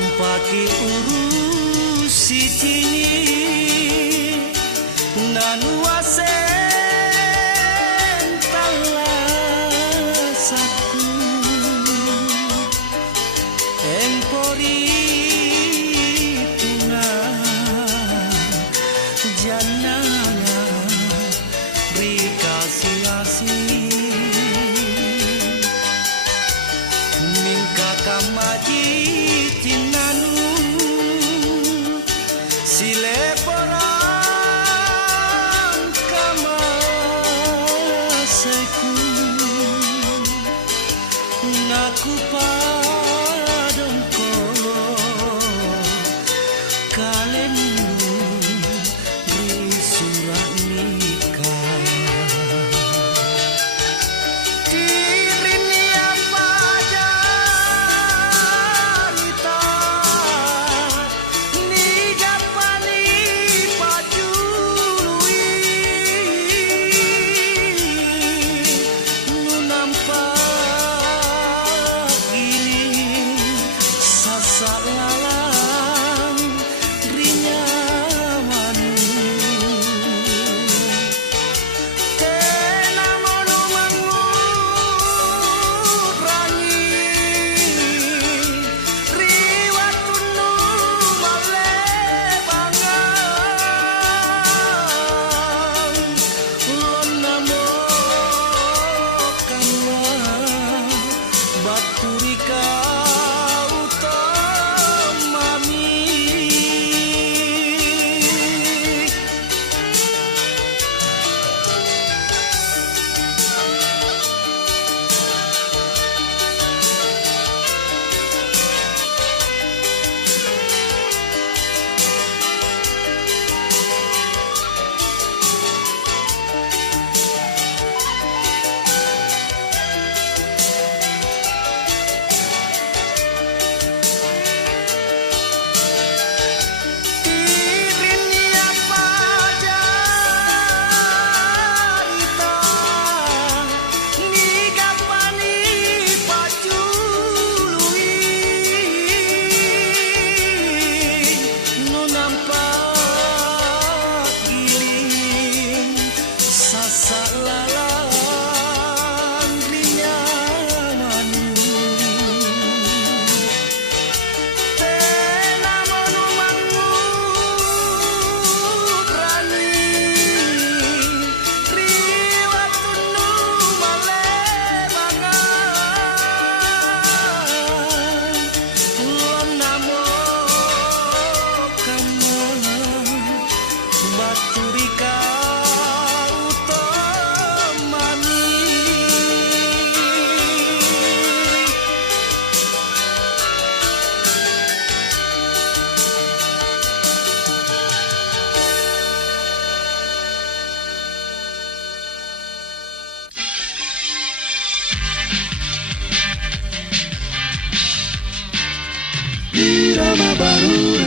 nampaki urus sitini nanu asen talasaku empori tuna janana rikasih-asih mingka kamaji tinanu sileporan kamaseku naku padongko kalemu di surat nikah dirinya pajarita nigapani pajului nu nampak gini sasak lalang rinya manu tenamonu mangurangi riwatunu malebangan ulon namo kama baturika utamami dirinya pajarita nigapani pajului nu nampak giling sasak lalang rinya manu tenamonu mangurangi riwatunu malebangan ulon namo kama baturika utamami Irama baru